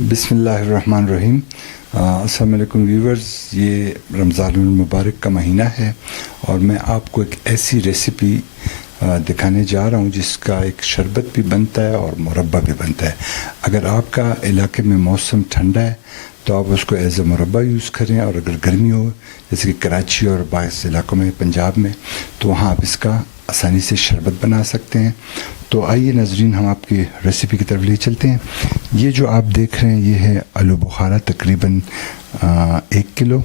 بسم اللہ الرحمن الرحیم. السلام علیکم ویورز. یہ رمضان المبارک کا مہینہ ہے اور میں آپ کو ایک ایسی ریسیپی دکھانے جا رہا ہوں جس کا ایک شربت بھی بنتا ہے اور مربع بھی بنتا ہے. اگر آپ کا علاقے میں موسم ٹھنڈا ہے تو آپ اس کو ایز اے مربع یوز کریں، اور اگر گرمی ہو جیسے کہ کراچی اور بعض علاقوں میں پنجاب میں تو وہاں آپ اس کا آسانی سے شربت بنا سکتے ہیں. تو آئیے ناظرین، ہم آپ کی ریسیپی کی طرف لے چلتے ہیں. یہ جو آپ دیکھ رہے ہیں یہ ہے آلو بخارا تقریباً 1 کلو،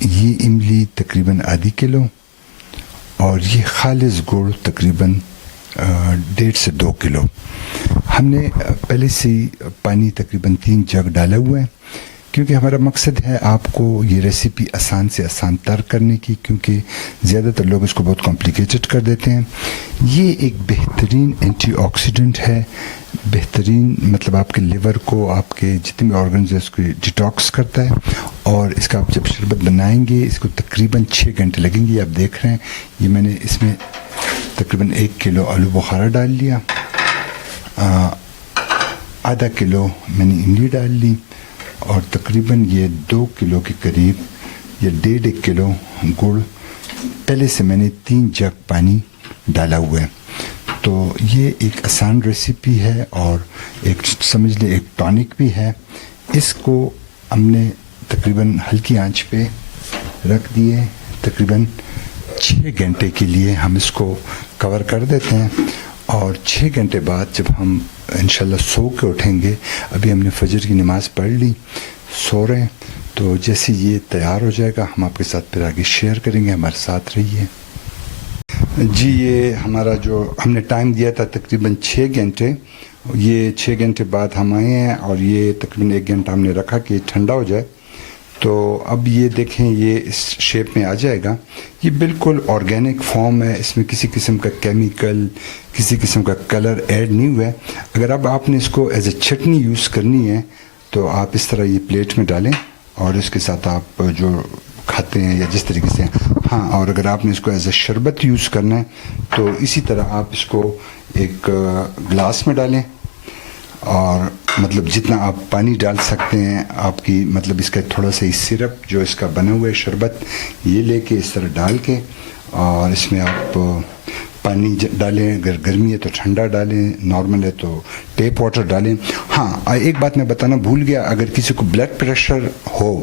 یہ املی تقریباً آدھی کلو، اور یہ خالص گڑ تقریباً 1.5 سے 2 کلو. ہم نے پہلے سے ہی پانی تقریباً 3 جگ ڈالا ہوا ہے، کیونکہ ہمارا مقصد ہے آپ کو یہ ریسیپی آسان سے آسان تر کرنے کی، کیونکہ زیادہ تر لوگ اس کو بہت کمپلیکیٹڈ کر دیتے ہیں. یہ ایک بہترین اینٹی آکسیڈنٹ ہے، بہترین مطلب آپ کے لیور کو، آپ کے جتنے بھی آرگنز ہیں اس کو ڈیٹاکس کرتا ہے. اور اس کا آپ جب شربت بنائیں گے اس کو تقریباً 6 گھنٹے لگیں گے. آپ دیکھ رہے ہیں یہ میں نے اس میں تقریباً 1 کلو آلو بخارا ڈال لیا، آدھا کلو میں نے املی ڈال لی، اور تقریباً یہ 2 کلو کے قریب یا 1.5 کلو گڑ پہلے سے میں نے 3 جگ پانی ڈالا ہوا ہے. تو یہ ایک آسان ریسیپی ہے اور ایک سمجھ لیں ایک ٹانک بھی ہے. اس کو ہم نے تقریباً ہلکی آنچ پہ رکھ دیے، تقریباً 6 گھنٹے کے لیے ہم اس کو کور کر دیتے ہیں. اور 6 گھنٹے بعد جب ہم انشاءاللہ سو کے اٹھیں گے، ابھی ہم نے فجر کی نماز پڑھ لی، سو رہے ہیں، تو جیسے یہ تیار ہو جائے گا ہم آپ کے ساتھ پھر آگے شیئر کریں گے. ہمارے ساتھ رہیے. جی یہ ہمارا جو ہم نے ٹائم دیا تھا تقریباً 6 گھنٹے، یہ 6 گھنٹے بعد ہم آئے ہیں اور یہ تقریباً 1 گھنٹہ ہم نے رکھا کہ ٹھنڈا ہو جائے. تو اب یہ دیکھیں یہ اس شیپ میں آ جائے گا. یہ بالکل آرگینک فارم ہے، اس میں کسی قسم کا کیمیکل، کسی قسم کا کلر ایڈ نہیں ہوا ہے. اگر اب آپ نے اس کو ایز اے چٹنی یوز کرنی ہے تو آپ اس طرح یہ پلیٹ میں ڈالیں اور اس کے ساتھ آپ جو کھاتے ہیں یا جس طریقے سے، ہاں، اور اگر آپ نے اس کو ایز اے شربت یوز کرنا ہے تو اسی طرح آپ اس کو ایک گلاس میں ڈالیں، اور مطلب جتنا آپ پانی ڈال سکتے ہیں آپ کی، مطلب اس کا تھوڑا سا سرپ جو اس کا بنا ہوا ہے شربت، یہ لے کے اس طرح ڈال کے، اور اس میں آپ پانی ڈالیں. اگر گرمی ہے تو ٹھنڈا ڈالیں، نارمل ہے تو ٹیپ واٹر ڈالیں. ہاں ایک بات میں بتانا بھول گیا، اگر کسی کو بلڈ پریشر ہو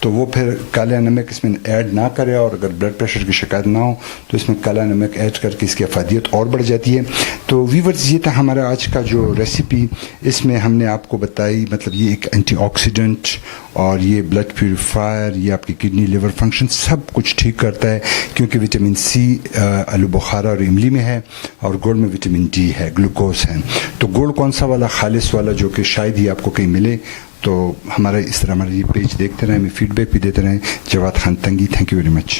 تو وہ پھر کالا نمک اس میں ایڈ نہ کرے، اور اگر بلڈ پریشر کی شکایت نہ ہو تو اس میں کالا نمک ایڈ کر کے اس کی افادیت اور بڑھ جاتی ہے. تو ویورز یہ تھا ہمارا آج کا جو ریسیپی. اس میں ہم نے آپ کو بتائی مطلب یہ ایک اینٹی آکسیڈنٹ اور یہ بلڈ پیوریفائر، یہ آپ کی کڈنی لیور فنکشن سب کچھ ٹھیک کرتا ہے، کیونکہ وٹامن سی آلو بخارا اور املی میں ہے، اور گڑ میں وٹامن ڈی ہے، گلوکوز ہے. تو گڑ کون سا والا؟ خالص والا، جو کہ شاید ہی آپ کو کہیں ملے. تو ہمارا اس طرح ہمارا یہ پیج دیکھتے رہیں، ہمیں فیڈ بیک بھی دیتے رہیں. جواد خان تنگی، تھینک یو ویری مچ.